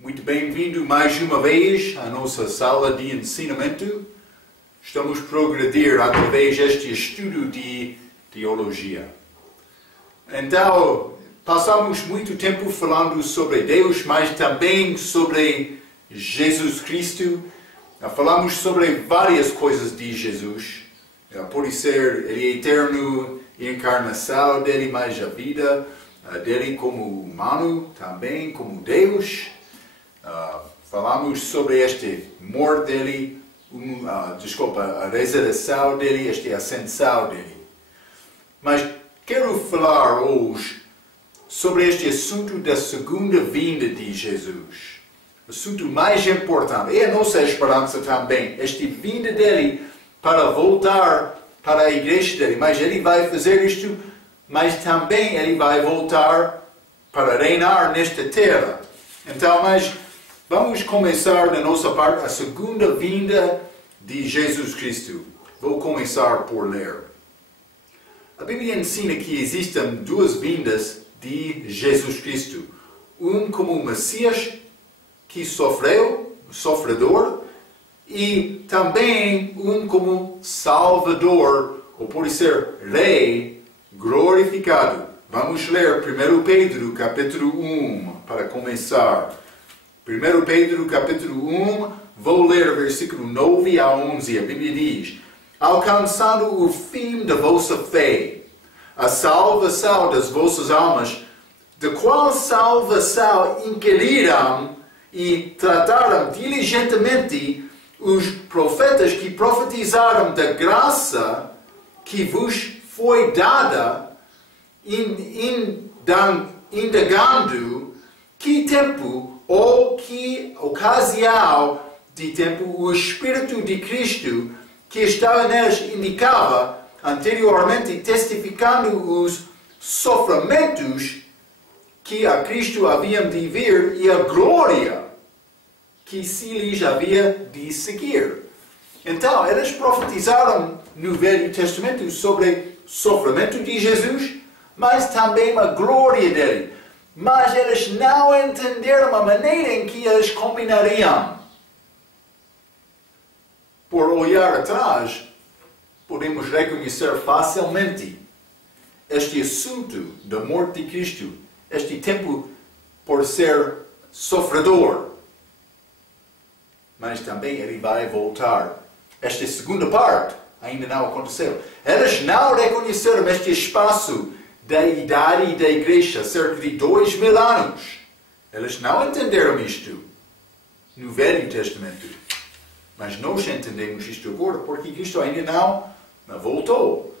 Muito bem-vindo mais uma vez à nossa sala de ensinamento. Estamos a progredir através deste estudo de teologia. Então, passamos muito tempo falando sobre Deus, mas também sobre Jesus Cristo. Falamos sobre várias coisas de Jesus. Pode ser Ele eterno, a encarnação dele, mais a vida dele como humano, também como Deus. Falamos sobre este morte dele, a ressurreição dele, esta ascensão dele. Mas quero falar hoje sobre este assunto da segunda vinda de Jesus. O assunto mais importante, e a nossa esperança também, esta vinda dele para voltar para a igreja dele. Mas ele vai fazer isto, mas também ele vai voltar para reinar nesta terra. Então, mas vamos começar da nossa parte a segunda vinda de Jesus Cristo. Vou começar por ler. A Bíblia ensina que existem duas vindas de Jesus Cristo. Um como Messias, que sofredor, e também um como Salvador, ou pode ser Rei glorificado. Vamos ler 1 Pedro, capítulo 1, para começar. 1 Pedro, capítulo 1, vou ler versículo 9 a 11. A Bíblia diz: alcançando o fim da vossa fé, a salvação das vossas almas, de qual salvação inquiriram e trataram diligentemente os profetas que profetizaram da graça que vos foi dada, indagando que tempo ou que ocasião de tempo o Espírito de Cristo que estava neles indicava anteriormente, testificando os sofrimentos que a Cristo haviam de vir e a glória que se lhes havia de seguir. Então, eles profetizaram no Velho Testamento sobre o sofrimento de Jesus, mas também a glória dele. Mas eles não entenderam a maneira em que eles combinariam. Por olhar atrás, podemos reconhecer facilmente este assunto da morte de Cristo, este tempo por ser sofredor. Mas também ele vai voltar. Esta segunda parte ainda não aconteceu. Eles não reconheceram este espaço da idade da igreja, cerca de 2000 anos. Eles não entenderam isto no Velho Testamento. Mas nós entendemos isto agora, porque Cristo ainda não voltou.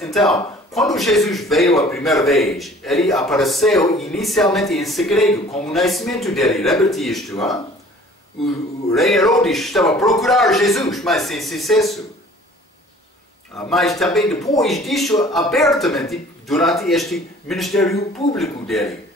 Então, quando Jesus veio a primeira vez, ele apareceu inicialmente em segredo, como o nascimento dele. Lembra-te isto, hein? O rei Herodes estava a procurar Jesus, mas sem sucesso. Mas também depois disso, abertamente, durante este ministério público dele.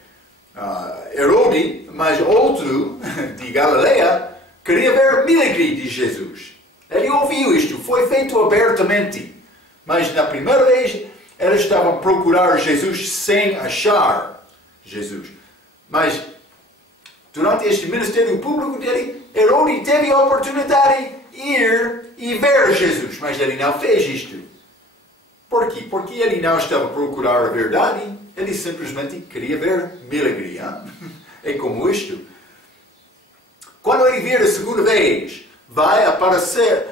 Herodes, mas outro de Galileia, queria ver milagre de Jesus. Ele ouviu isto, foi feito abertamente. Mas na primeira vez, eles estavam a procurar Jesus sem achar Jesus. Mas durante este ministério público dele, Herodes teve a oportunidade de ir e ver Jesus, mas ele não fez isto. Por quê? Porque ele não estava a procurar a verdade, ele simplesmente queria ver milagre. É como isto. Quando ele vir a segunda vez, vai aparecer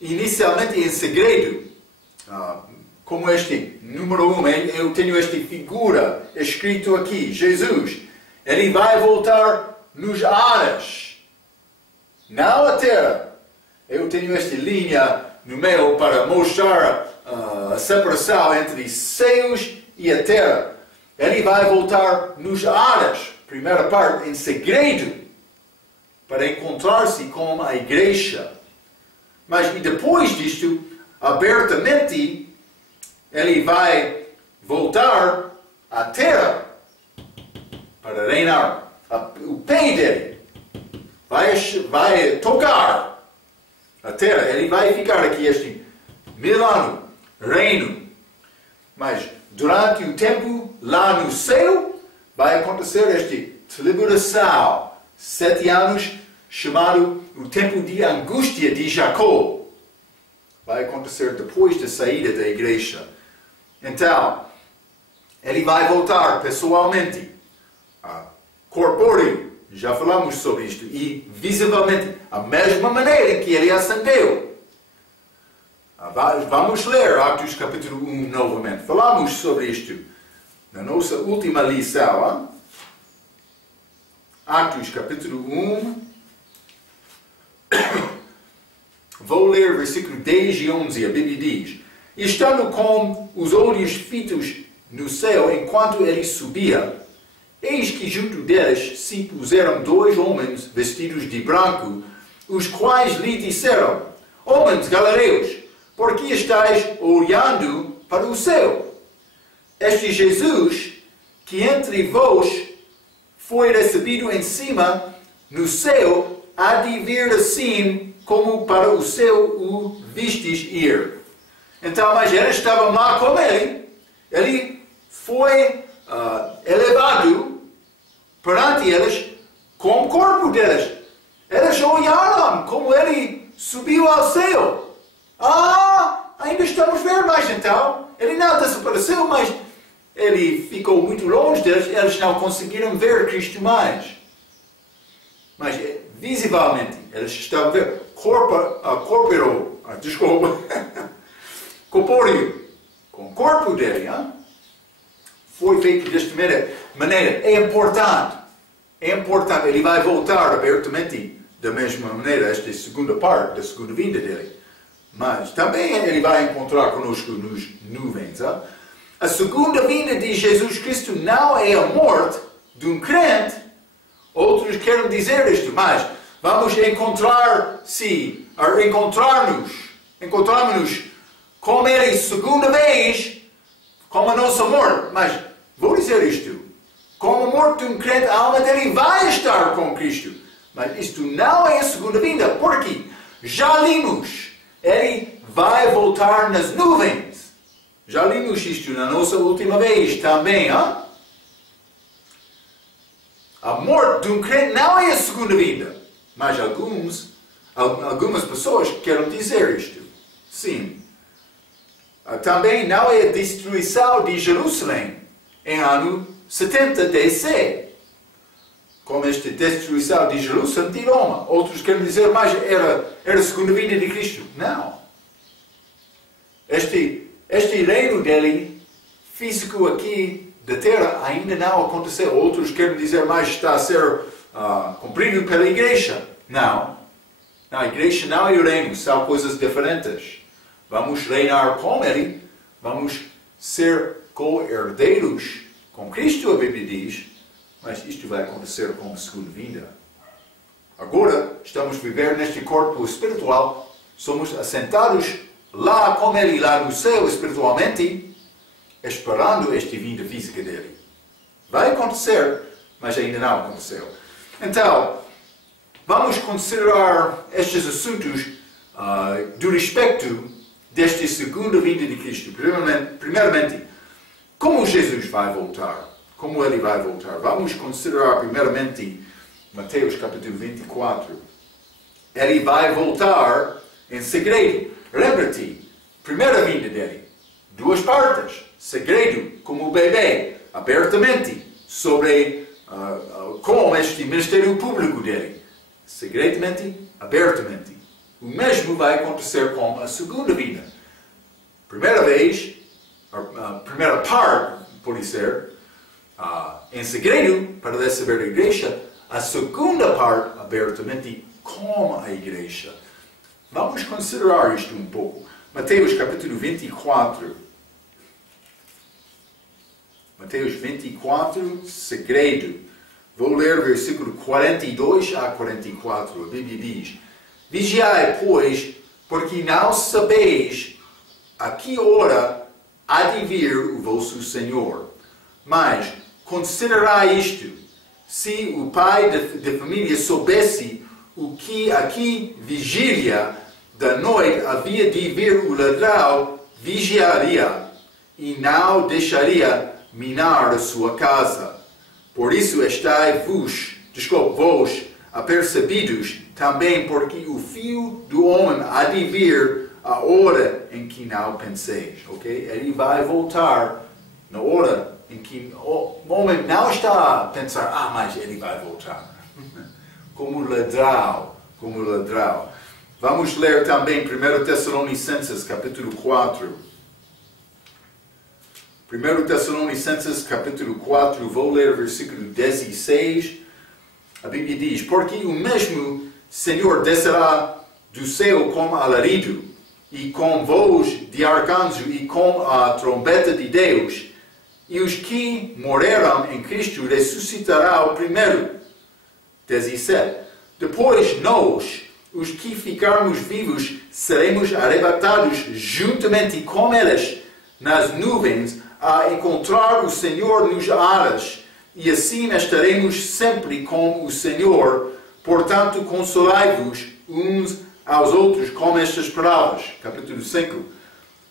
inicialmente em segredo. Como este número 1, eu tenho esta figura escrito aqui, Jesus. Ele vai voltar nos ares, não a terra. Eu tenho esta linha no meio para mostrar a separação entre os céus e a terra. Ele vai voltar nos ares, primeira parte, em segredo, para encontrar-se com a igreja. Mas e depois disto, abertamente, ele vai voltar à terra para reinar. O pé dele vai tocar a terra. Ele vai ficar aqui este 1000 anos, reino. Mas durante o tempo lá no céu, vai acontecer este tribulação, 7 anos, chamado o tempo de angústia de Jacó. Vai acontecer depois da saída da igreja. Então, ele vai voltar pessoalmente, corpóreo, já falamos sobre isto, e visivelmente, a mesma maneira que ele ascendeu. Vamos ler Atos capítulo 1 novamente. Falamos sobre isto na nossa última lição. Atos capítulo 1. Vou ler versículo 10 e 11. A Bíblia diz: estando com os olhos fitos no céu enquanto ele subia, eis que junto deles se puseram 2 homens vestidos de branco, os quais lhe disseram: homens galileus, por que estáis olhando para o céu? Este Jesus, que entre vós foi recebido em cima no céu, há de vir assim como para o céu o vistes ir. Então, mas eles estavam lá com ele. Ele foi elevado perante eles com o corpo deles. Eles olharam como ele subiu ao céu. Ainda estamos a ver mais então. Ele não desapareceu, mas ele ficou muito longe deles. Eles não conseguiram ver Cristo mais. Mas visivelmente, eles estavam a ver corpóreo, com o corpo dele. Foi feito desta maneira. É importante. Ele vai voltar abertamente da mesma maneira, esta é a segunda parte da segunda vinda dele. Mas também ele vai encontrar conosco nos nuvens. A segunda vinda de Jesus Cristo não é a morte de um crente. Outros querem dizer isto, mas vamos encontrarmos com ele segunda vez, como a nossa morte. Mas vou dizer isto: com a morte de um crente, a alma dele vai estar com Cristo. Mas isto não é a segunda vinda. Por quê? Já limos. Ele vai voltar nas nuvens. Já limos isto na nossa última vez também. A morte de um crente não é a segunda vinda. Mas algumas pessoas querem dizer isto. Sim. Também não é a destruição de Jerusalém em ano 70 DC. Como esta destruição de Jerusalém de Roma. Outros querem dizer, mas era a segunda vinda de Cristo. Não. Este reino dele, físico aqui da terra, ainda não aconteceu. Outros querem dizer, mas está a ser cumprido pela igreja. Não. A igreja não é o reino, são coisas diferentes. Vamos reinar com ele, vamos ser co-herdeiros com Cristo, a Bíblia diz, mas isto vai acontecer com a segunda vinda. Agora, estamos a viver neste corpo espiritual, somos assentados lá com ele, lá no céu espiritualmente, esperando esta vinda física dele. Vai acontecer, mas ainda não aconteceu. Então, vamos considerar estes assuntos do respeito desta segunda vinda de Cristo. Primeiramente, como Jesus vai voltar? Como ele vai voltar? Vamos considerar primeiramente Mateus capítulo 24. Ele vai voltar em segredo. Lembra-te, primeira vinda dele, 2 partes. Segredo, como o bebê, abertamente, sobre com este ministério público dele. Segredamente, abertamente. O mesmo vai acontecer com a segunda vinda. Primeira vez, a primeira parte, pode ser, em segredo, para receber a igreja. A segunda parte, abertamente, com a igreja. Vamos considerar isto um pouco. Mateus capítulo 24. Mateus 24, segredo. Vou ler versículo 42 a 44. A Bíblia diz: vigiai, pois, porque não sabeis a que hora há de vir o vosso Senhor. Mas considerai isto: se o pai de família soubesse o que aqui vigília da noite havia de vir o ladrão, vigiaria e não deixaria minar a sua casa. Por isso vós apercebidos também, porque o Filho do Homem há de vir a hora em que não penseis. Ok? Ele vai voltar na hora em que o homem não está a pensar, mas ele vai voltar. Como ladrão. Vamos ler também 1 Tessalonicenses, capítulo 4. 1 Tessalonicenses, capítulo 4, vou ler o versículo 16. A Bíblia diz, porque o mesmo Senhor descerá do céu com alarido, e com voz de arcanjo, e com a trombeta de Deus, e os que morreram em Cristo ressuscitarão primeiro. 17. Depois nós, os que ficarmos vivos, seremos arrebatados juntamente com eles nas nuvens, a encontrar o Senhor nos ares, e assim estaremos sempre com o Senhor. Portanto, consolai-vos uns aos outros com estas palavras. Capítulo 5.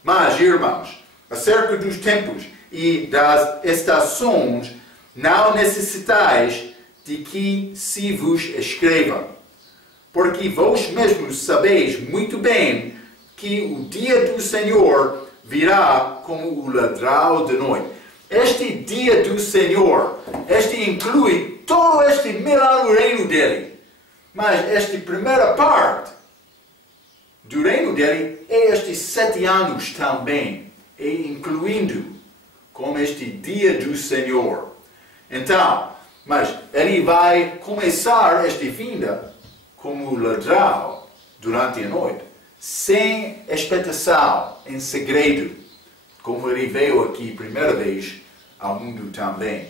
Mas, irmãos, acerca dos tempos e das estações, não necessitais de que se vos escreva, porque vós mesmos sabeis muito bem que o dia do Senhor virá como o ladrão de noite. Este dia do Senhor, inclui todo este milagre reino dele. Mas esta primeira parte do reino dele é estes 7 anos também, incluindo como este dia do Senhor. Então, mas ele vai começar esta vinda como ladrão durante a noite, sem expectação, em segredo, como ele veio aqui primeira vez ao mundo também.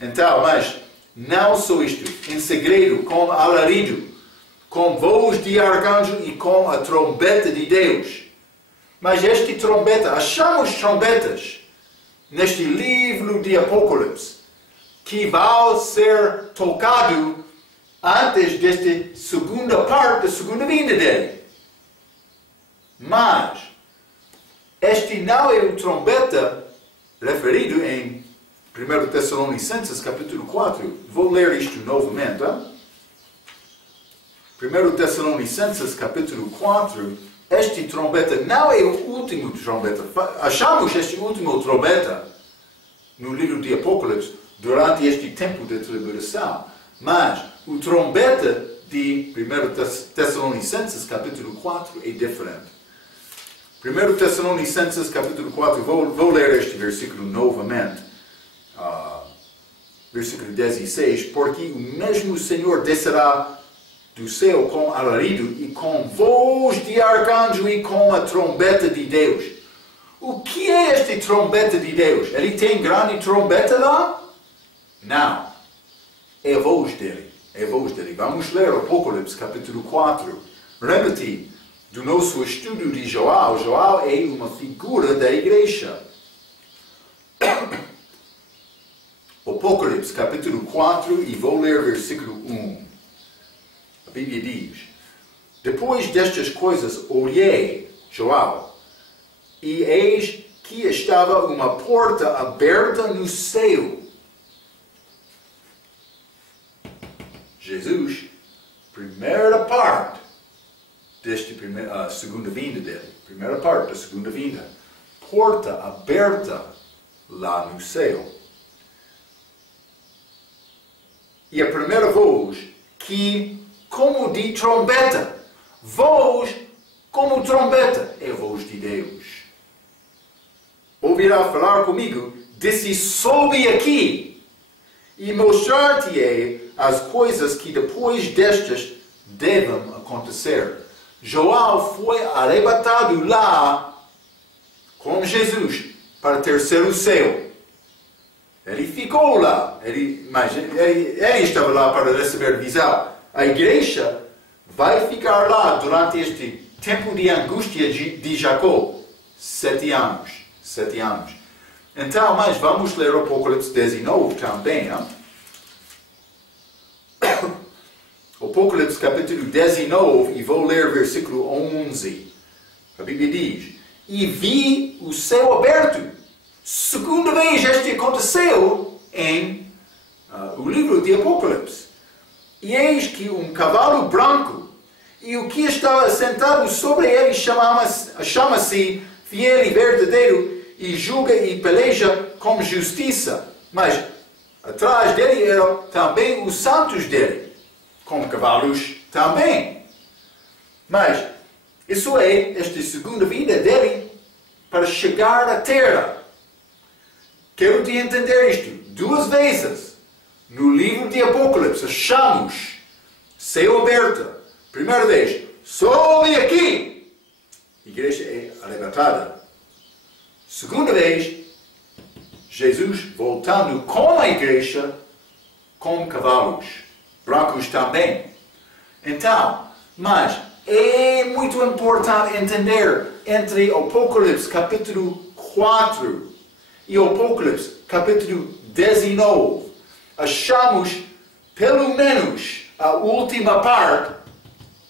Então, mas não só isto, em segredo, com alarido, com voz de arcanjo e com a trombeta de Deus. Mas esta trombeta, achamos trombetas neste livro de Apocalipse, que vai ser tocado antes desta segunda parte, da segunda vinda dele. Mas este não é o trombeta referido em 1 Tessalonicenses, capítulo 4. Vou ler isto novamente. 1 Tessalonicenses, capítulo 4. Este trombeta não é o último trombeta. Achamos este último trombeta no livro de Apocalipse durante este tempo de tribulação. Mas o trombeta de 1 Tessalonicenses, capítulo 4, é diferente. 1 Tessalonicenses, capítulo 4, vou ler este versículo novamente. Versículo 16. Porque o mesmo Senhor descerá do céu com alarido e com voz de arcanjo e com a trombeta de Deus. O que é esta trombeta de Deus? Ele tem grande trombeta lá? Não. É a voz dele. É a voz dele. Vamos ler Apocalipse, capítulo 4. Lembra-te do nosso estudo de João. João é uma figura da igreja. Apocalipse, capítulo 4, e vou ler versículo 1. A Bíblia diz, depois destas coisas olhei, João, e eis que estava uma porta aberta no céu. Jesus, primeira parte desta segunda vinda dele. Primeira parte da segunda vinda. Porta aberta lá no céu. E a primeira voz que, como de trombeta, voz como trombeta, é a voz de Deus. Ouvirá falar comigo, disse, sobe aqui e mostrar-te-ei as coisas que depois destas devem acontecer. João foi arrebatado lá com Jesus para o terceiro céu. Ele ficou lá, mas ele estava lá para receber visão. A igreja vai ficar lá durante este tempo de angústia de Jacó. 7 anos. 7 anos. Então, mas vamos ler o Apocalipse 19 também. Apocalipse capítulo 19, e vou ler versículo 11. A Bíblia diz, e vi o céu aberto. Segunda vez este aconteceu em o livro de Apocalipse. E eis que um cavalo branco, e o que estava sentado sobre ele chama-se Fiel e Verdadeiro, e julga e peleja com justiça. Mas atrás dele eram também os santos dele, com cavalos também. Mas isso é esta segunda vida dele para chegar à terra. Quero te entender isto. 2 vezes no livro de Apocalipse achamos céu aberto. Primeira vez, só ali aqui. A igreja é arrebatada. Segunda vez, Jesus voltando com a igreja com cavalos brancos também. Então, mas é muito importante entender entre Apocalipse capítulo 4 e Apocalipse capítulo 19. Achamos pelo menos a última parte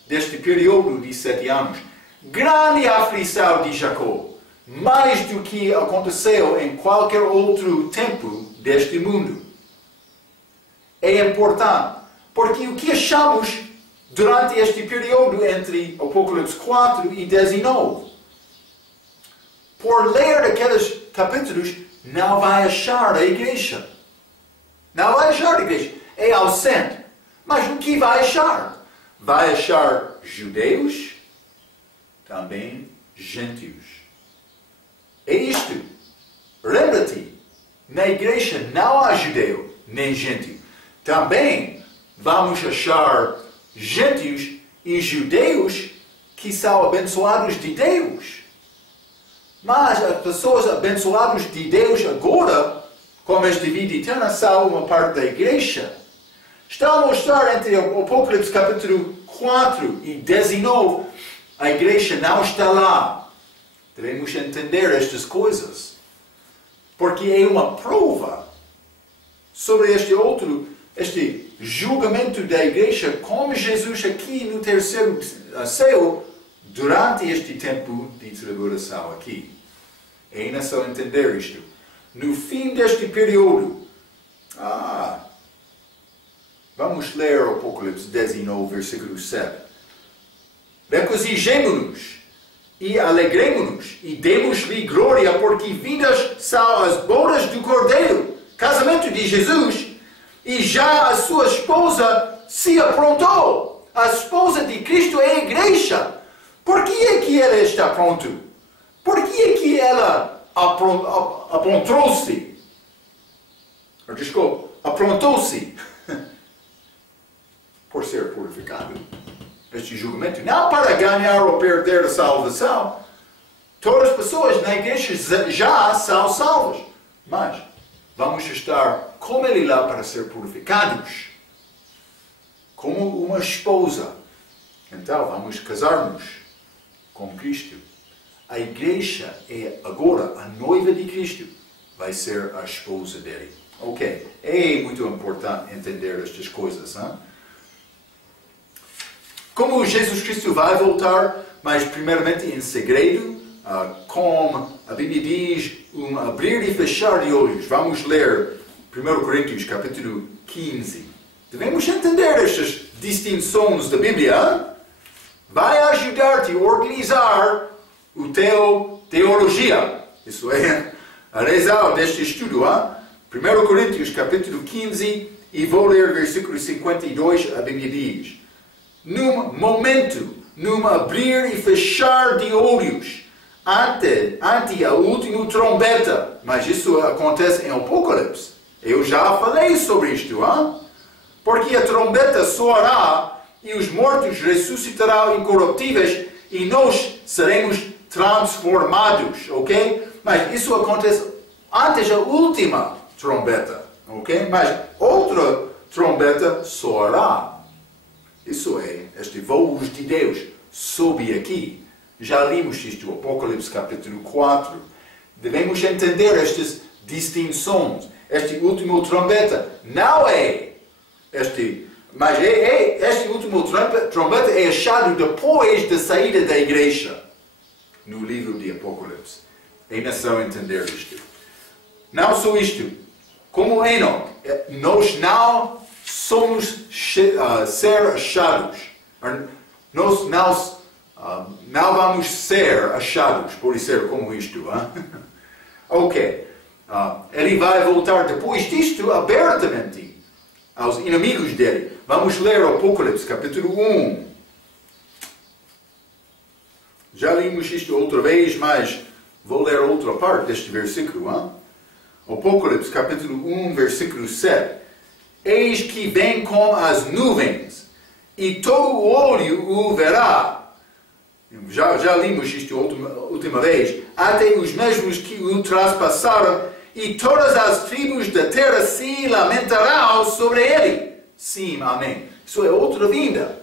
deste período de 7 anos. Grande aflição de Jacó, mais do que aconteceu em qualquer outro tempo deste mundo. É importante, porque o que achamos durante este período entre Apocalipse 4 e 19? Por ler aqueles capítulos, não vai achar a igreja. Não vai achar a igreja. É ausente. Mas o que vai achar? Vai achar judeus, também gentios. É isto. Lembra-te, na igreja não há judeu nem gentio. Também vamos achar gentios e judeus que são abençoados de Deus. Mas as pessoas abençoadas de Deus agora, como esta vida eterna, são uma parte da igreja. Está a mostrar entre o Apocalipse capítulo 4 e 19, a igreja não está lá. Devemos entender estas coisas. Porque é uma prova sobre este julgamento da igreja, como Jesus aqui no terceiro céu, durante este tempo de tribulação aqui. É necessário entender isto. No fim deste período, vamos ler o Apocalipse 19, versículo 7. Regozijemo-nos e alegremo-nos e demos-lhe glória, porque vindas são as bodas do Cordeiro, casamento de Jesus, e já a sua esposa se aprontou. A esposa de Cristo é a igreja. Por que é que ela está pronto? Por que é que ela aprontou-se? Desculpa, aprontou-se por ser purificado. Este julgamento, não para ganhar ou perder a salvação. Todas as pessoas na igreja já são salvas. Mas vamos estar com ele lá para ser purificados. Como uma esposa. Então vamos casar-nos com Cristo. A igreja é agora a noiva de Cristo. Vai ser a esposa dele. Ok. É muito importante entender estas coisas. Hein? Como Jesus Cristo vai voltar, mas primeiramente em segredo, como a Bíblia diz, um abrir e fechar de olhos. Vamos ler 1 Coríntios capítulo 15. Devemos entender estas distinções da Bíblia. Hein? Vai ajudar-te a organizar o teu teologia. Isso é a razão deste estudo. 1 Coríntios capítulo 15 e vou ler versículo 52, a Bíblia diz: num momento, num abrir e fechar de olhos, ante a última trombeta. Mas isso acontece em Apocalipse. Eu já falei sobre isto. Porque a trombeta soará e os mortos ressuscitarão incorruptíveis e nós seremos transformados, ok? Mas isso acontece antes da última trombeta, ok? Mas outra trombeta soará. Isso é, este voz de Deus sobe aqui. Já lemos isto, Apocalipse capítulo 4. Devemos entender estas distinções. Este último trombeta não é mas este último trombeta é achado depois da saída da igreja no livro de Apocalipse. É necessário entender isto. Não só isto. como Enoch, nós não somos ser achados. Nós não vamos ser achados por ser como isto. Ok. Ele vai voltar depois disto abertamente aos inimigos dele. Vamos ler Apocalipse, capítulo 1. Já lemos isto outra vez, mas vou ler outra parte deste versículo. Apocalipse, capítulo 1, versículo 7. Eis que vem com as nuvens, e todo o olho o verá. Já lemos isto última vez. Até os mesmos que o traspassaram, e todas as tribos da terra se lamentarão sobre ele. Sim, amém. Isso é outra vinda.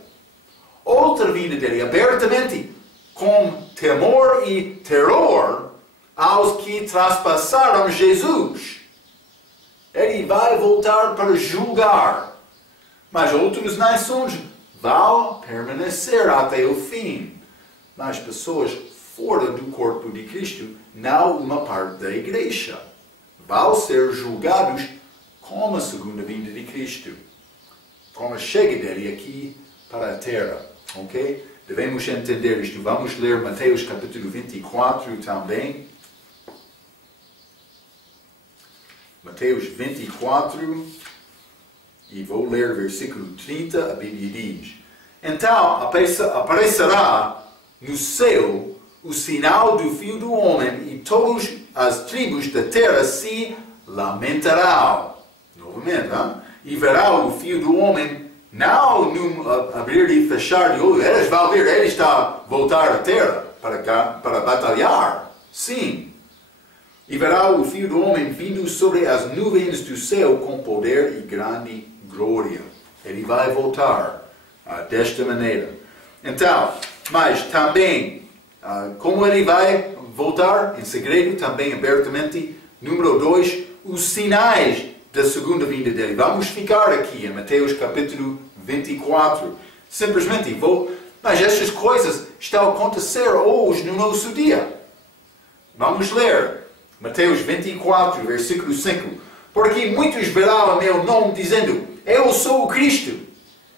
Outra vinda dele, abertamente, com temor e terror aos que traspassaram Jesus. Ele vai voltar para julgar. Mas outras nações vão permanecer até o fim. Mas pessoas fora do corpo de Cristo, não uma parte da igreja, vão ser julgados com a segunda vinda de Cristo. Com a chega dele aqui para a terra. Ok? Devemos entender isto. Vamos ler Mateus capítulo 24 também. Mateus 24, e vou ler versículo 30, a Bíblia diz: Então aparecerá no céu o sinal do Filho do Homem, e todas as tribos da terra se lamentarão. Novamente, e verá o Filho do Homem, não num abrir e fechar de olho. Eles vão ver, ele está a voltar à terra para batalhar. Sim. E verá o Filho do Homem vindo sobre as nuvens do céu com poder e grande glória. Ele vai voltar desta maneira. Então, mas também, como ele vai voltar? Em segredo, também abertamente. Número 2, os sinais da segunda vinda dele. Vamos ficar aqui em Mateus capítulo 24. Simplesmente mas estas coisas estão a acontecer hoje no nosso dia. Vamos ler. Mateus 24, versículo 5. Porque muitos verão a meu nome, dizendo: Eu sou o Cristo,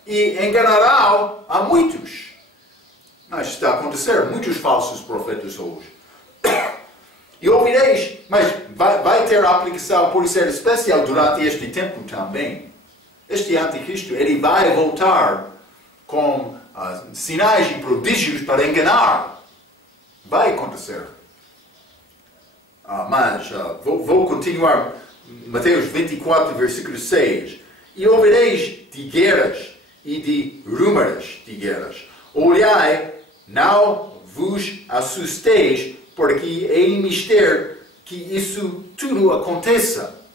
e enganarão a muitos. Mas está a acontecer muitos falsos profetas hoje. E ouvireis, mas vai ter aplicação por ser especial durante este tempo também. Este anticristo, ele vai voltar com sinais e prodígios para enganar. Vai acontecer. Mas vou continuar. Mateus 24, versículo 6. E ouvireis de guerras e de rumores de guerras. Olhai, não vos assusteis, porque é mistério que isso tudo aconteça.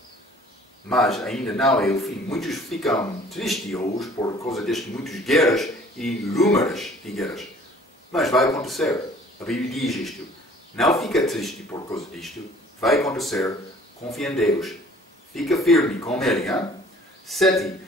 Mas ainda não é o fim. Muitos ficam tristes hoje por causa destas muitas guerras e rumores de guerras. Mas vai acontecer. A Bíblia diz isto. Não fica triste por causa disto. Vai acontecer. Confia em Deus. Fica firme com Ele. 7.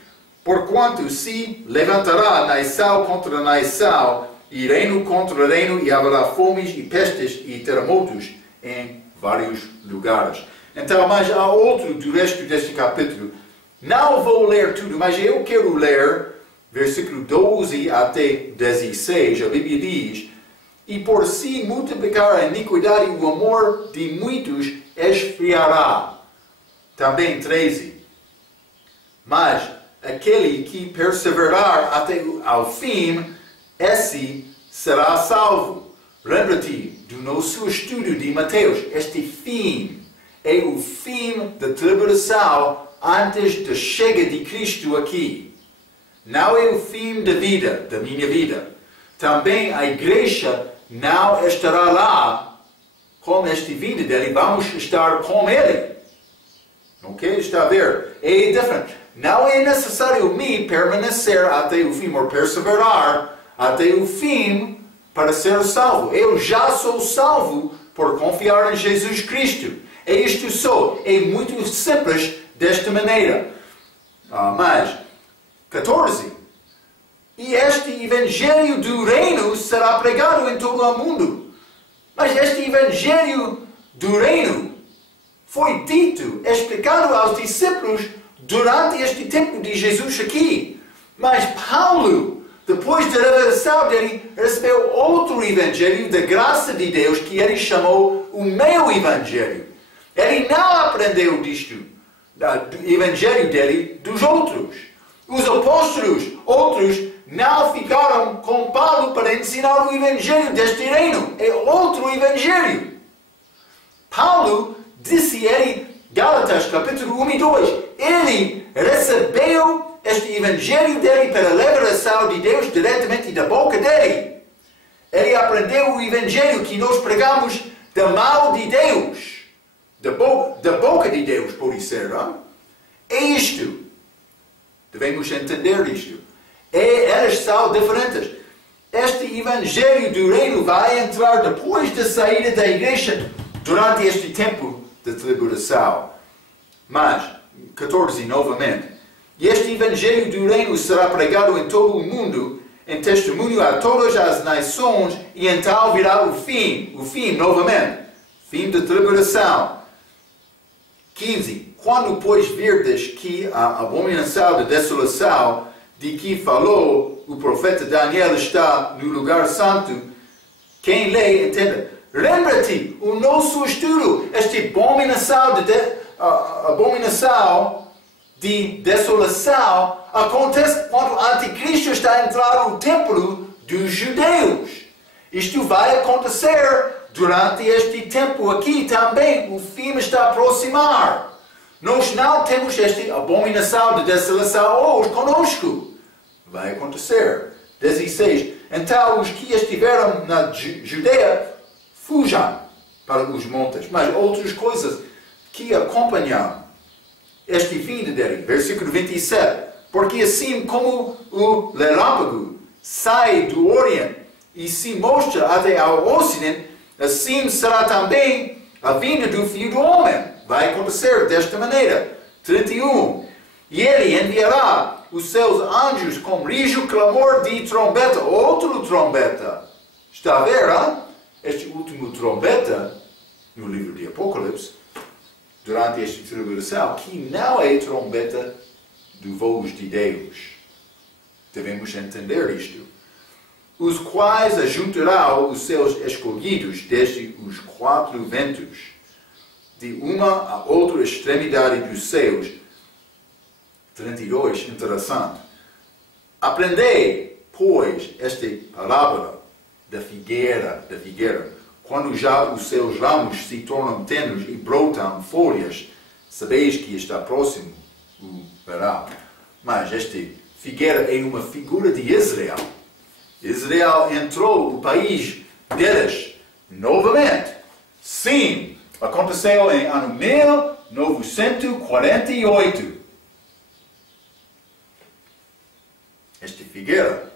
Porquanto se levantará nação contra nação, e reino contra reino, e haverá fomes e pestes e terremotos em vários lugares. Então, mas há outro do resto deste capítulo. Não vou ler tudo, mas eu quero ler versículo 12 até 16. A Bíblia diz: E por si multiplicar a iniquidade, o amor de muitos esfriará. Também 13. Mas aquele que perseverar até ao fim, esse será salvo. Lembra-te do nosso estudo de Mateus. Este fim é o fim da tribulação antes da chega de Cristo aqui. Não é o fim da vida, da minha vida. Também a igreja não estará lá com esta vinda dele. Vamos estar com ele. Ok? Está a ver? É diferente. Não é necessário me permanecer até o fim, ou perseverar até o fim para ser salvo. Eu já sou salvo por confiar em Jesus Cristo. É isto só. É muito simples desta maneira. Mas, 14. E este evangelho do reino será pregado em todo o mundo. Mas este evangelho do reino foi dito, explicado aos discípulos durante este tempo de Jesus aqui. Mas Paulo, depois da revelação dele, recebeu outro evangelho da graça de Deus que ele chamou o meu evangelho. Ele não aprendeu disto, do evangelho dele, dos outros. Os apóstolos, outros, não ficaram com Paulo para ensinar o evangelho deste reino. É outro evangelho. Paulo disse ele, Gálatas capítulo 1 e 2, ele recebeu este evangelho dele pela revelação de Deus diretamente da boca dele. Ele aprendeu o evangelho que nós pregamos da mão de Deus, da boca de Deus, pode ser, não? É isto. Devemos entender isto. Elas são diferentes. Este evangelho do reino vai entrar depois da saída da igreja durante este tempo de tribulação. Mas, 14 novamente, e este evangelho do reino será pregado em todo o mundo, em testemunho a todas as nações, e então virá o fim novamente, fim da tribulação. 15. Quando, pois, virdes que a abominação da desolação, de que falou o profeta Daniel, está no lugar santo, quem lê, entenda. Lembra-te, o nosso estudo, esta abominação de desolação acontece quando o anticristo está a entrar no templo dos judeus. Isto vai acontecer durante este tempo aqui também. O fim está a aproximar. Nós não temos esta abominação de desolação hoje conosco. Vai acontecer. 16. Então os que estiveram na Judeia fujam para os montes. Mas outras coisas que acompanham este fim dele. Versículo 27. Porque assim como o relâmpago sai do Oriente e se mostra até ao Ocidente, assim será também a vinda do Filho do Homem. Vai acontecer desta maneira. 31. E ele enviará os seus anjos com rijo clamor de trombeta. Outro trombeta. Está a ver, hein? Este último trombeta, no livro de Apocalipse, durante esta tribulação, que não é trombeta do voz de Deus. Devemos entender isto. Os quais ajuntarão os seus escolhidos desde os quatro ventos, de uma a outra extremidade dos céus. 32, interessante. Aprendei, pois, esta palavra da figueira, quando já os seus ramos se tornam tenos e brotam folhas, sabeis que está próximo o verão. Mas esta figueira é uma figura de Israel. Israel entrou no país deles novamente. Sim, aconteceu em ano 1948. Esta figueira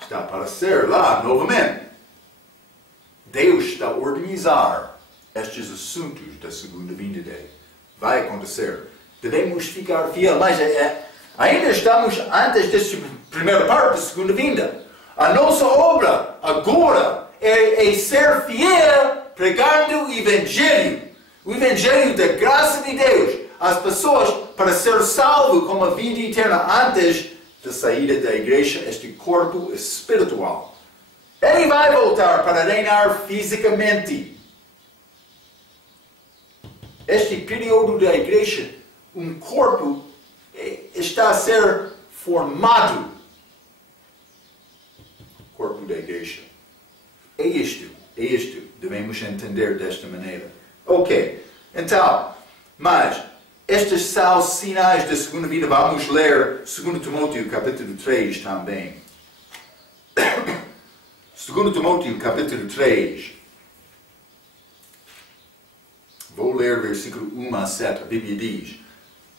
está a aparecer lá novamente. Deus está a organizar estes assuntos da segunda vinda dele. Vai acontecer. Devemos ficar fiel, mas ainda estamos antes desta primeira parte da segunda vinda. A nossa obra agora é ser fiel pregando o Evangelho da graça de Deus às pessoas para ser salvo com a vida eterna antes da saída da igreja, este corpo espiritual. Ele vai voltar para reinar fisicamente. Este período da igreja, um corpo está a ser formado. Corpo da igreja. É isto. Devemos entender desta maneira. Ok. Então, mas estes são os sinais da segunda vinda. Vamos ler 2 Timóteo capítulo 3 também. 2 Timóteo capítulo 3. Vou ler versículo 1 a 7. A Bíblia diz: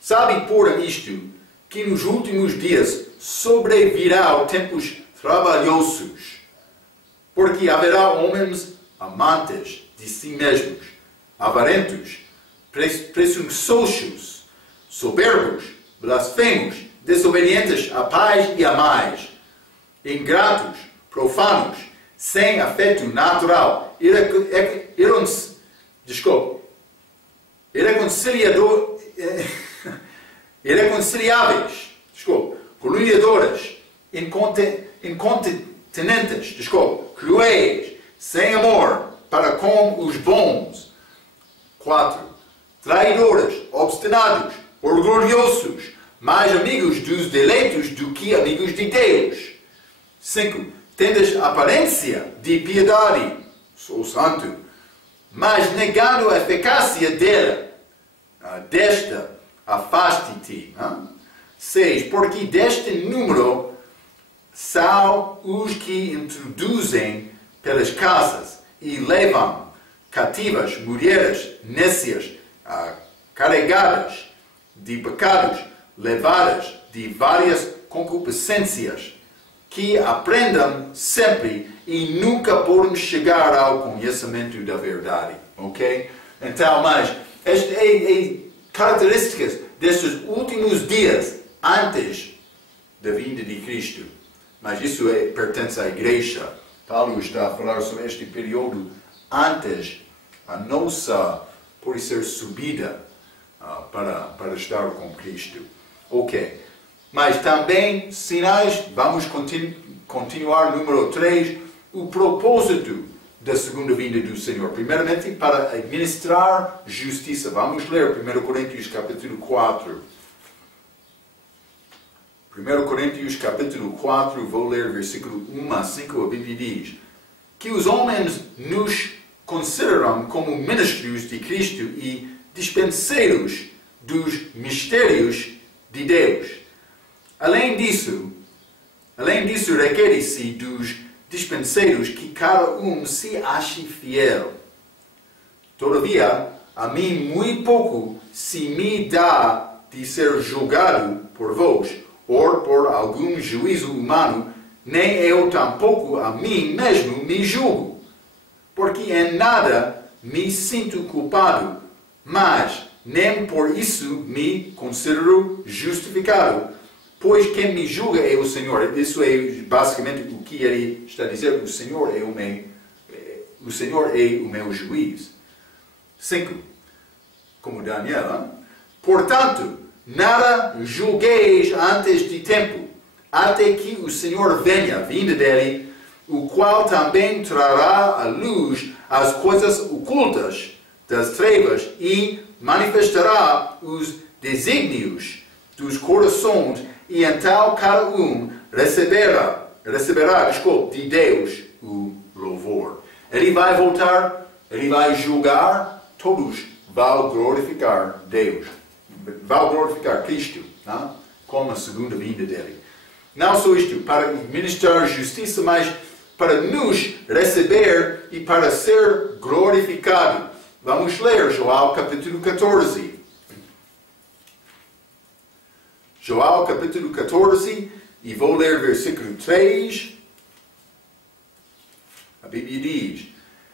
Sabe, porém, isto, que nos últimos dias sobrevirão tempos trabalhosos, porque haverá homens amantes de si mesmos, avarentos, presunçosos, soberbos, blasfemos, desobedientes a pais e a mães, ingratos, profanos, irreconciliáveis, caluniadoras, incontinentes, cruéis, sem amor para com os bons. 4. Traidores, obstinados, orgulhosos, mais amigos dos deleitos do que amigos de Deus. 5. Tendes aparência de piedade, sou santo, mas negando a eficácia desta, afaste-te. 6. Porque deste número são os que introduzem pelas casas e levam cativas mulheres nécias, carregadas de pecados, levadas de várias concupiscências, que aprendam sempre e nunca podem chegar ao conhecimento da verdade. Ok? Então, mas estas características destes últimos dias antes da vinda de Cristo. Mas isso pertence à igreja. Paulo está a falar sobre este período antes a nossa, pode ser, subida para estar com Cristo. Ok. Mas também sinais, vamos continuar número 3, o propósito da segunda vinda do Senhor. Primeiramente, para administrar justiça. Vamos ler 1 Coríntios capítulo 4. 1 Coríntios capítulo 4, vou ler versículo 1 a 5, a Bíblia diz que os homens nos consideram como ministros de Cristo e dispenseiros dos mistérios de Deus. Além disso, requer-se dos dispenseiros que cada um se ache fiel. Todavia, a mim muito pouco se me dá de ser julgado por vós, ou por algum juízo humano, nem eu tampouco a mim mesmo me julgo, porque em nada me sinto culpado, mas nem por isso me considero justificado, pois quem me julga é o Senhor. Isso é basicamente o que ele está a dizer. O Senhor é o meu juiz. 5. Como Daniel. Portanto, nada julgueis antes de tempo, até que o Senhor venha, vinda dele, o qual também trará à luz as coisas ocultas das trevas e manifestará os desígnios dos corações, e então cada um receberá de Deus o louvor. Ele vai voltar, ele vai julgar, todos vão glorificar Deus. Vai glorificar Cristo, não? Com a segunda vinda dele. Não só isto, para ministrar justiça, mas para nos receber e para ser glorificado. Vamos ler João capítulo 14. João capítulo 14, e vou ler versículo 3. A Bíblia diz: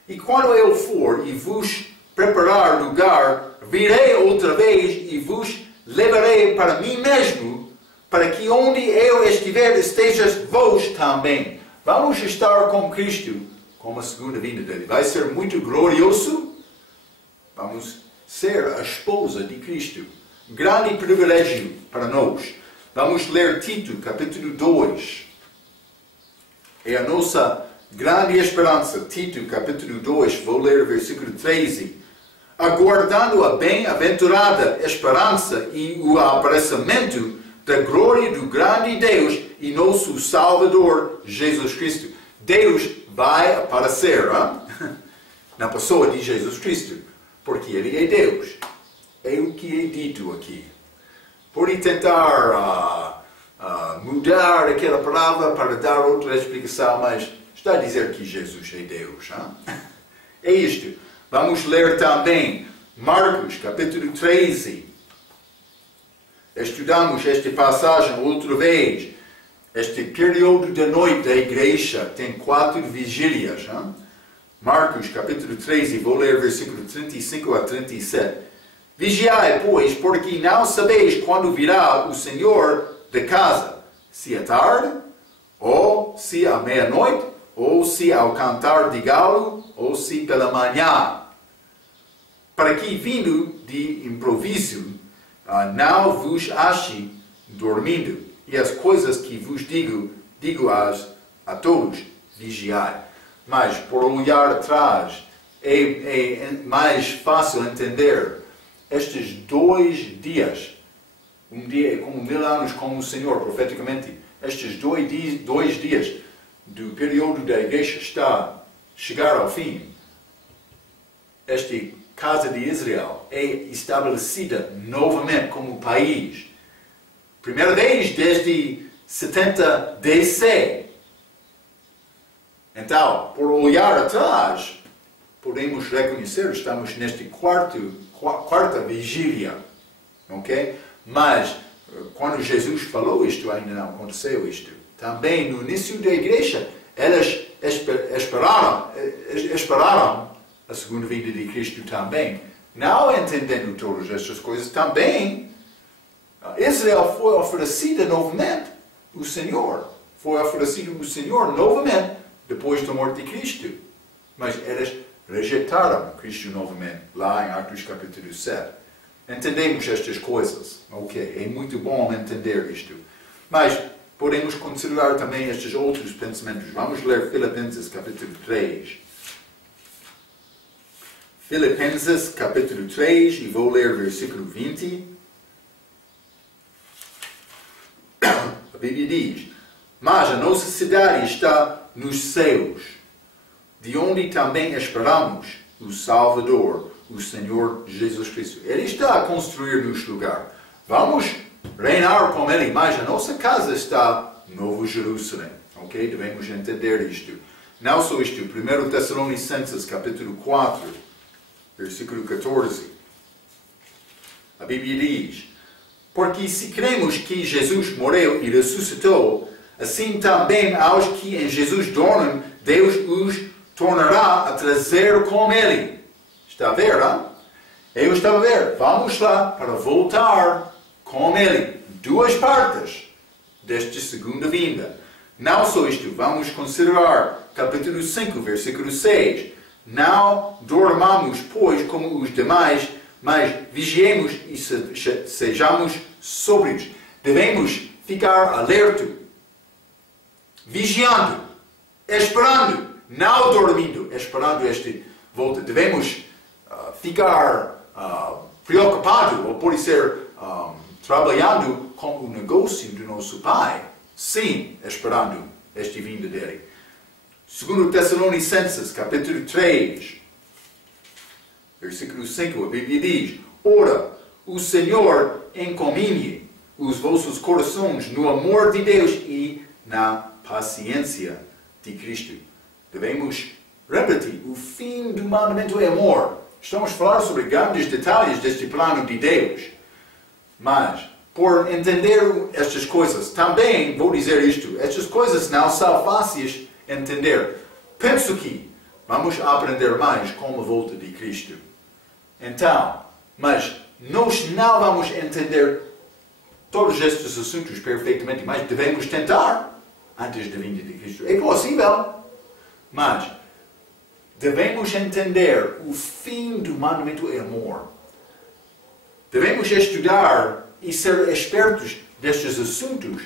E quando eu for e vos preparar lugar, virei outra vez e vos levarei para mim mesmo, para que onde eu estiver estejas vós também. Vamos estar com Cristo, com a segunda vinda dele. Vai ser muito glorioso. Vamos ser a esposa de Cristo. Grande privilégio para nós. Vamos ler Tito, capítulo 2. É a nossa grande esperança. Tito, capítulo 2, vou ler versículo 13. Aguardando a bem-aventurada esperança e o aparecimento da glória do grande Deus e nosso Salvador, Jesus Cristo. Deus vai aparecer na pessoa de Jesus Cristo, porque Ele é Deus. É o que é dito aqui. Pode tentar mudar aquela palavra para dar outra explicação, mas está a dizer que Jesus é Deus. É isto. Vamos ler também Marcos, capítulo 13. Estudamos esta passagem outra vez. Este período da noite da igreja tem 4 vigílias. Marcos, capítulo 13, vou ler versículo 35 a 37. Vigiai, pois, porque não sabeis quando virá o Senhor da casa, se à tarde, ou se à meia-noite, ou se ao cantar de galo, ou se pela manhã. para que vindo de improviso, não vos ache dormindo. E as coisas que vos digo-as a todos, vigiai. Mas, por olhar atrás, é mais fácil entender estes 2 dias. Um dia é como 1000 anos com o Senhor, profeticamente. Estes 2 dias do período da igreja está a chegar ao fim. Esta casa de Israel é estabelecida novamente como país. Primeira vez desde 70 DC. Então, por olhar atrás, podemos reconhecer que estamos neste quarta vigília. Ok? Mas, quando Jesus falou isto, ainda não aconteceu isto. Também, no início da igreja, elas esperaram a segunda vinda de Cristo também. Não entendendo todas estas coisas, também, Israel foi oferecida novamente o Senhor. Foi oferecido o Senhor novamente depois da morte de Cristo. Mas elas rejeitaram Cristo novamente, lá em Atos capítulo 7. Entendemos estas coisas. Ok, é muito bom entender isto. Mas podemos considerar também estes outros pensamentos. Vamos ler Filipenses capítulo 3. Filipenses capítulo 3, e vou ler versículo 20. A Bíblia diz: mas a nossa cidade está nos céus, de onde também esperamos o Salvador, o Senhor Jesus Cristo. Ele está a construir-nos lugar. Vamos reinar com Ele, mas a nossa casa está no Novo Jerusalém. Ok? Devemos entender isto. Não só isto. 1 Tessalonicenses capítulo 4, versículo 14. A Bíblia diz: porque se cremos que Jesus morreu e ressuscitou, assim também aos que em Jesus dormem, Deus os tornará a trazer com Ele. Está a ver, não? Eu estava a ver. Vamos lá para voltar com Ele. 2 partes desta segunda vinda. Não só isto. Vamos considerar capítulo 5, versículo 6. Não dormamos, pois, como os demais, mas vigiemos e sejamos sóbrios. Devemos ficar alerta, vigiando, esperando, não dormindo, esperando esta volta. Devemos ficar preocupado, ou pode ser trabalhando com o negócio do nosso Pai. Sim, esperando esta vinda dele. 2 Tessalonicenses, capítulo 3, versículo 5, a Bíblia diz: ora, o Senhor encomine os vossos corações no amor de Deus e na paciência de Cristo. Devemos repetir: o fim do mandamento é amor. Estamos a falar sobre grandes detalhes deste plano de Deus. Mas, por entender estas coisas, também vou dizer isto: estas coisas não são fáceis de entender. Penso que vamos aprender mais com a volta de Cristo. Então, mas nós não vamos entender todos estes assuntos perfeitamente, mas devemos tentar antes da vinda de Cristo. É possível, mas devemos entender o fim do mandamento é amor. Devemos estudar e ser espertos destes assuntos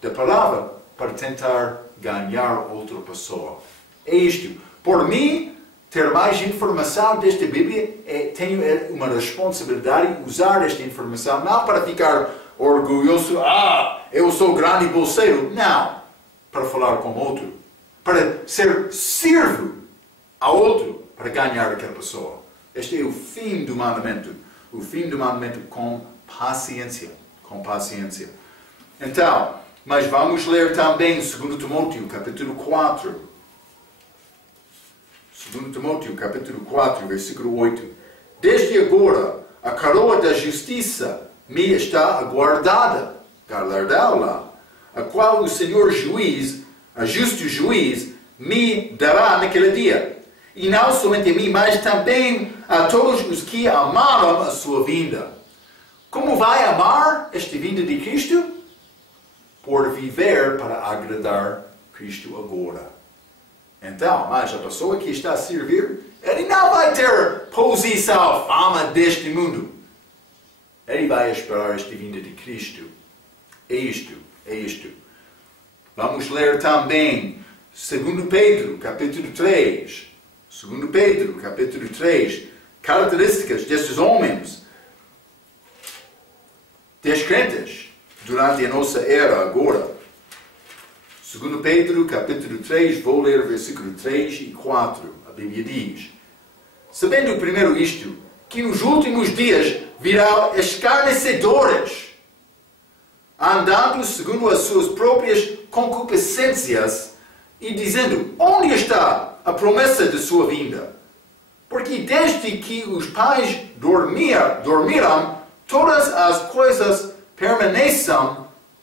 da palavra para tentar ganhar outra pessoa. É isto. Por mim, ter mais informação desta Bíblia, tenho uma responsabilidade de usar esta informação, não para ficar orgulhoso, eu sou grande bolseiro. Não. Para falar com outro. Para ser servo a outro, para ganhar aquela pessoa. Este é o fim do mandamento. O fim do mandamento com paciência. Com paciência. Então, mas vamos ler também 2 Timóteo, capítulo 4. 2 Timóteo, capítulo 4, versículo 8. Desde agora, a coroa da justiça me está aguardada, galardá-la, a qual o Senhor juiz, a justo juiz, me dará naquele dia. E não somente a mim, mas também a todos os que amaram a sua vinda. Como vai amar esta vinda de Cristo? Por viver para agradar Cristo agora. Então, mas a pessoa que está a servir, ele não vai ter posição, fama deste mundo. Ele vai esperar esta vinda de Cristo. É isto, é isto. Vamos ler também 2 Pedro, capítulo 3. 2 Pedro, capítulo 3. Características destes homens, descrentes, durante a nossa era agora. 2 Pedro, capítulo 3, vou ler versículo 3 e 4. A Bíblia diz: sabendo primeiro isto, que nos últimos dias virão escarnecedores, andando segundo as suas próprias concupiscências, e dizendo: onde está a promessa de sua vinda? Porque desde que os pais dormiram, todas as coisas permanecem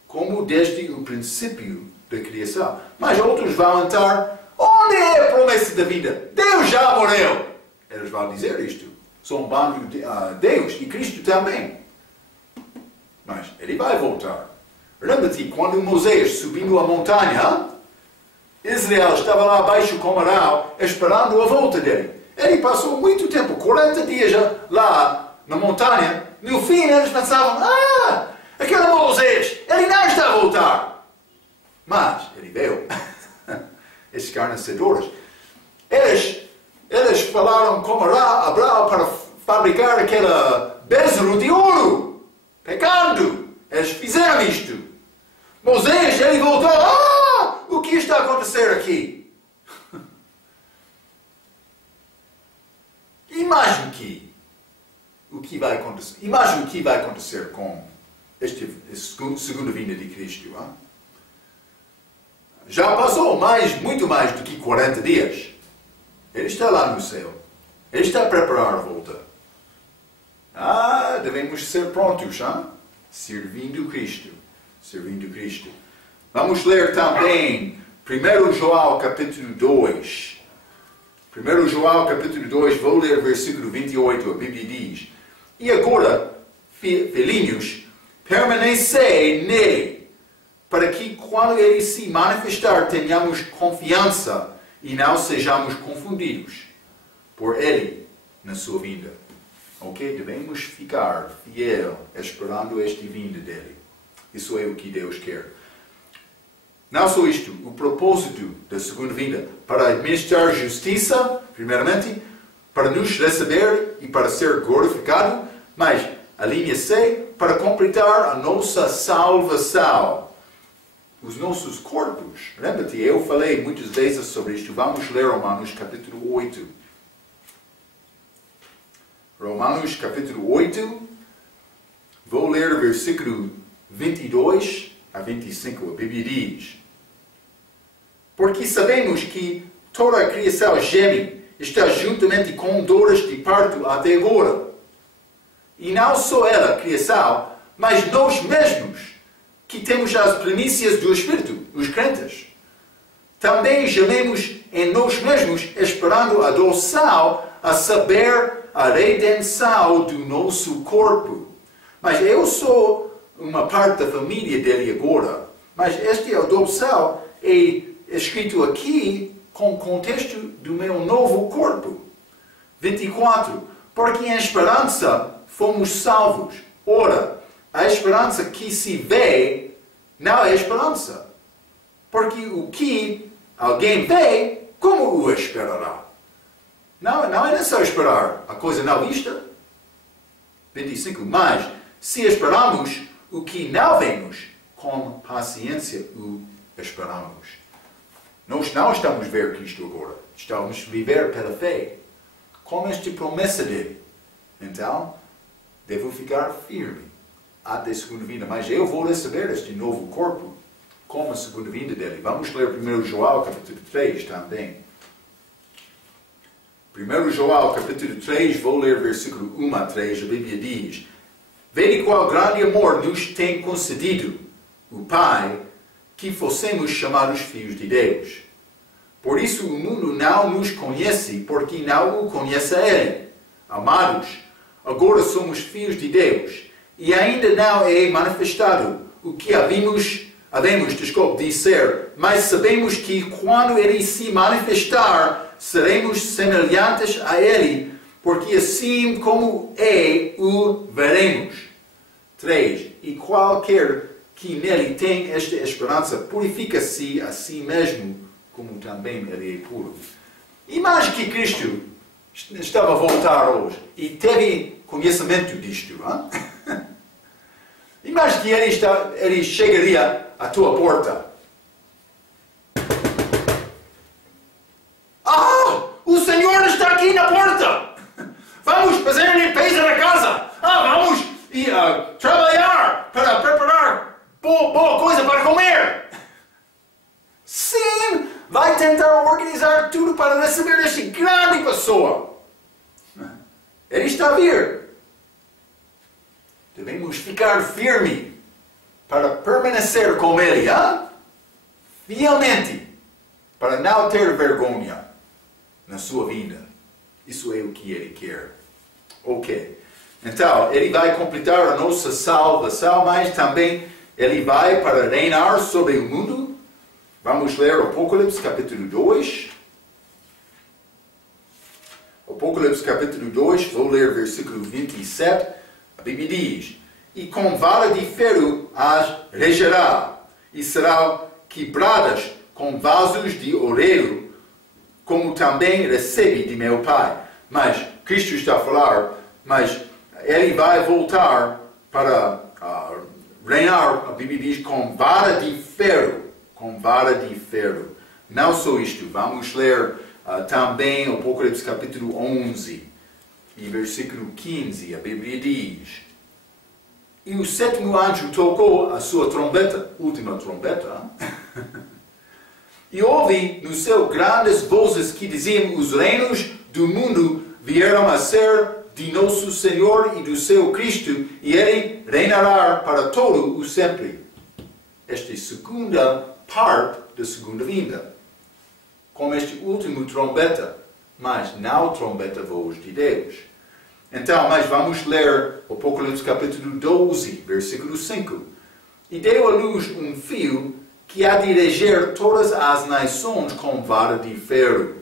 como desde o princípio da criação. Mas outros vão entrar: onde é a promessa da vida? Deus já morreu. Eles vão dizer isto. Zombando Deus e Cristo também. Mas ele vai voltar. Lembra-te, quando Moisés subindo a montanha, Israel estava lá abaixo com Arão, esperando a volta dele. Ele passou muito tempo, 40 dias lá na montanha. No fim, eles pensavam: aquele Moisés, ele não está a voltar. Mas ele veio. Escarnecedores. Eles falaram com Abraão para fabricar aquele bezerro de ouro. Pecando. Eles fizeram isto. Moisés, ele voltou. O que está a acontecer aqui? Imagine o que vai acontecer. Imagine o que vai acontecer com esta segunda vinda de Cristo. Já passou muito mais do que 40 dias. Ele está lá no céu. Ele está a preparar a volta. Devemos ser prontos, servindo Cristo. Servindo Cristo. Vamos ler também 1 João capítulo 2. 1 João capítulo 2, vou ler versículo 28, a Bíblia diz: e agora, filhinhos, permanecei nele, para que quando ele se manifestar tenhamos confiança e não sejamos confundidos por ele na sua vinda. Ok? Devemos ficar fiel esperando esta vinda dele. Isso é o que Deus quer. Não só isto, o propósito da segunda vinda, para administrar justiça, primeiramente, para nos receber e para ser glorificado, mas a linha C, para completar a nossa salvação. Os nossos corpos. Lembra-te, eu falei muitas vezes sobre isto. Vamos ler Romanos capítulo 8. Romanos capítulo 8. Vou ler versículo 22 a 25. A Bíblia diz: porque sabemos que toda a criação geme, está juntamente com dores de parto até agora. E não só ela, a criação, mas nós mesmos, que temos as primícias do Espírito, os crentes. Também gememos em nós mesmos, esperando a adoção, a saber, a redenção do nosso corpo. Mas eu sou uma parte da família dele agora. Mas esta adoção é escrito aqui com o contexto do meu novo corpo. 24. Porque em esperança fomos salvos. Ora, a esperança que se vê não é esperança. Porque o que alguém vê, como o esperará? Não é necessário esperar a coisa não vista. 25. Mas, se esperamos o que não vemos, com paciência o esperamos. Nós não estamos a ver Cristo agora. Estamos a viver pela fé. Com esta promessa dele. Então, devo ficar firme até a segunda vinda. Mas eu vou receber este novo corpo com a segunda vinda dele. Vamos ler 1 João capítulo 3 também. 1 João capítulo 3, vou ler versículo 1 a 3. A Bíblia diz: vede qual grande amor nos tem concedido o Pai, que fossemos chamados filhos de Deus. Por isso o mundo não nos conhece, porque não o conhece a Ele. Amados, agora somos filhos de Deus, e ainda não é manifestado o que havemos dizer, mas sabemos que quando Ele se manifestar, seremos semelhantes a Ele, porque assim como é, o veremos. 3. E qualquer que nele tem esta esperança, purifica-se a si mesmo, como também Ele é puro. Imagine que Cristo estava a voltar hoje e teve conhecimento disto. Hein? Imagine que ele chegaria à tua porta. O Senhor está aqui na porta! Vamos fazer a limpeza da casa! Vamos trabalhar para preparar boa coisa para comer! Sim! Vai tentar organizar tudo para receber esta grande pessoa! Ele está a vir! Devemos ficar firmes para permanecer com Ele, fielmente, para não ter vergonha na sua vida. Isso é o que Ele quer. Ok. Então, Ele vai completar a nossa salvação, mas também Ele vai para reinar sobre o mundo. Vamos ler Apocalipse capítulo 2. Apocalipse capítulo 2, vou ler versículo 27. A Bíblia diz: E com vara de ferro as regerá, e serão quebradas com vasos de ouro, como também recebe de meu Pai. Mas, Cristo está a falar, mas Ele vai voltar para reinar, a Bíblia diz, com vara de ferro. Com vara de ferro. Não só isto, vamos ler também Apocalipse capítulo 11 e versículo 15. A Bíblia diz: E o sétimo anjo tocou a sua trombeta, última trombeta, e ouvi no céu grandes vozes que diziam: Os reinos do mundo vieram a ser de nosso Senhor e do seu Cristo, e Ele reinará para todo o sempre. Esta é a segunda parte da segunda vinda. Com este último trombeta, mas não trombeta voz de Deus. Então, mas vamos ler Apocalipse capítulo 12, versículo 5. E deu à luz um fio que há de reger todas as nações com vara de ferro.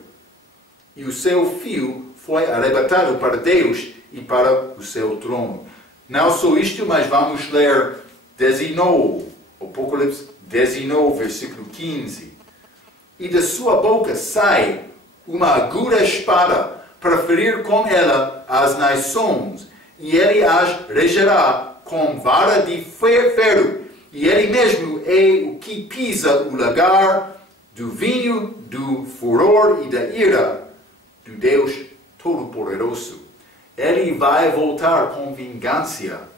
E o seu fio foi arrebatado para Deus e para o seu trono. Não só isto, mas vamos ler 19, Apocalipse 19, versículo 15. E da sua boca sai uma aguda espada para ferir com ela as nações, e ele as regerá com vara de ferro, e ele mesmo é o que pisa o lagar do vinho, do furor e da ira do Deus Todo-Poderoso. Ele vai voltar com vingança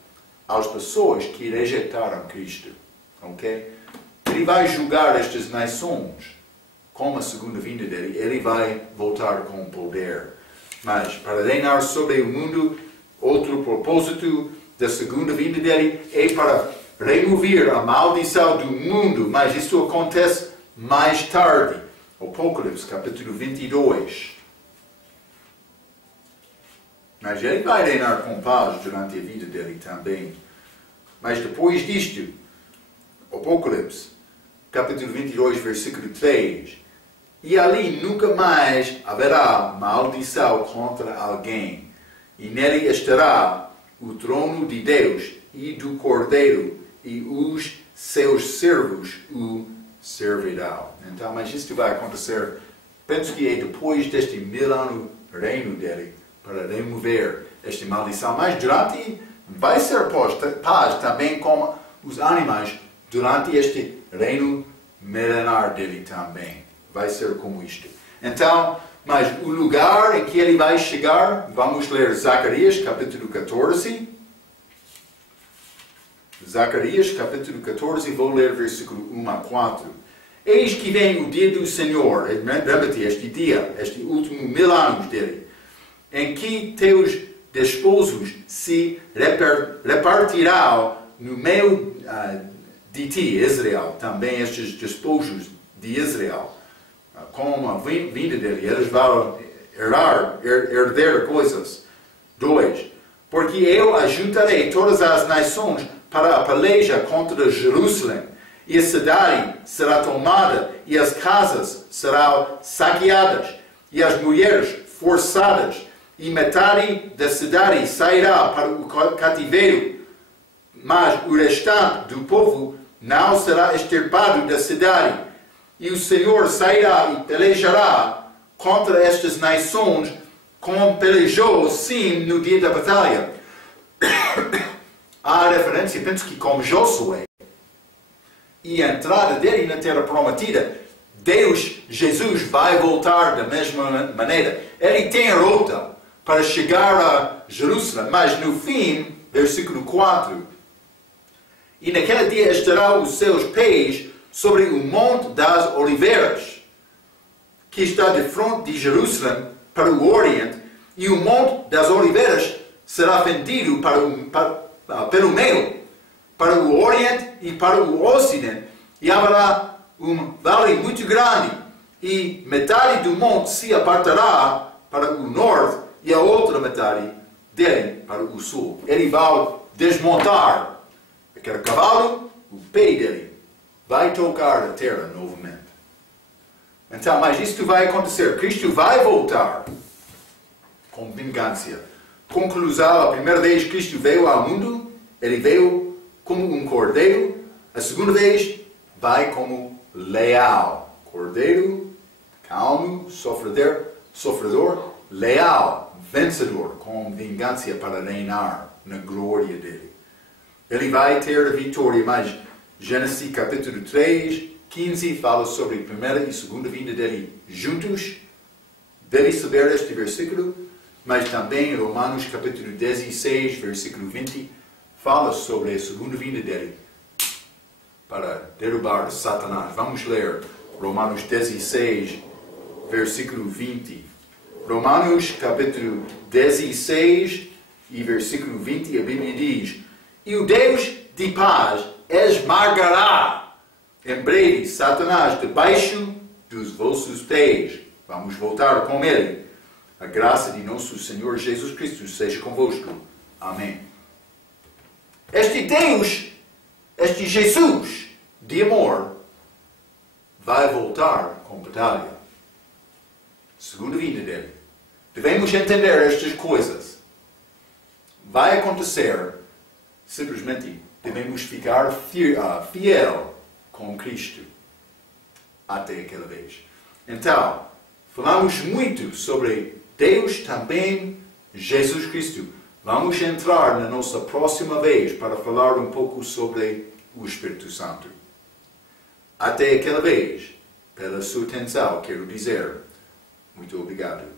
às pessoas que rejeitaram Cristo. Ok? Ele vai julgar estas nações com a segunda vinda dele. Ele vai voltar com poder. Mas para reinar sobre o mundo, outro propósito da segunda vinda dele é para remover a maldição do mundo. Mas isso acontece mais tarde. Apocalipse capítulo 22. Mas ele vai reinar com paz durante a vida dele também. Mas depois disto, Apocalipse, capítulo 22, versículo 3. E ali nunca mais haverá maldição contra alguém. E nele estará o trono de Deus e do Cordeiro, e os seus servos o servirão. Então, mas isto vai acontecer, penso que é depois deste 1000 anos reino dele, para remover esta maldição. Mas durante, vai ser paz também com os animais durante este reino milenar dele também. Vai ser como isto. Então, mas o lugar em que ele vai chegar, vamos ler Zacarias capítulo 14. Zacarias capítulo 14, vou ler versículo 1 a 4. Eis que vem o dia do Senhor, repete este dia, este último 1000 anos dele, em que teus desposos se repartirão no meio de ti, Israel, também estes desposos de Israel, com a vinda dele, eles vão herder coisas. 2. Porque eu ajuntarei todas as nações para a peleja contra Jerusalém, e a cidade será tomada, e as casas serão saqueadas, e as mulheres forçadas, e metade da cidade sairá para o cativeiro, mas o restante do povo não será extirpado da cidade. E o Senhor sairá e pelejará contra estas nações, como pelejou sim no dia da batalha. Há a referência, penso que como Josué, e a entrada dele na terra prometida, Deus, Jesus, vai voltar da mesma maneira. Ele tem a rota para chegar a Jerusalém, mas no fim, versículo 4, e naquele dia estará os seus pés sobre o Monte das Oliveiras, que está de frente de Jerusalém para o Oriente, e o Monte das Oliveiras será fendido pelo meio, para o Oriente e para o Ocidente, e haverá um vale muito grande, e metade do monte se apartará para o norte, e a outra metade dele para o sul. Ele vai desmontar aquele cavalo, o pé dele vai tocar a terra novamente. Então, mas isto vai acontecer. Cristo vai voltar com vingança. Conclusão, a primeira vez que Cristo veio ao mundo, ele veio como um cordeiro. A segunda vez, vai como leal. Cordeiro, calmo, sofredor, leal, vencedor, com vingança para reinar na glória dele. Ele vai ter a vitória, mas Gênesis capítulo 3, 15 fala sobre a primeira e segunda vinda dele juntos. Deve saber este versículo, mas também Romanos capítulo 16, versículo 20, fala sobre a segunda vinda dele para derrubar Satanás. Vamos ler Romanos 16, versículo 20. Romanos capítulo 16 e versículo 20, a Bíblia diz: e o Deus de paz esmagará em breve Satanás debaixo dos vossos pés. Vamos voltar com ele. A graça de nosso Senhor Jesus Cristo seja convosco. Amém. Este Deus, este Jesus de amor, vai voltar com batalha. Segunda vinda dele. Devemos entender estas coisas. Vai acontecer, simplesmente devemos ficar fiel com Cristo até aquela vez. Então, falamos muito sobre Deus, também Jesus Cristo. Vamos entrar na nossa próxima vez para falar um pouco sobre o Espírito Santo. Até aquela vez, pela sua atenção, quero dizer muito obrigado.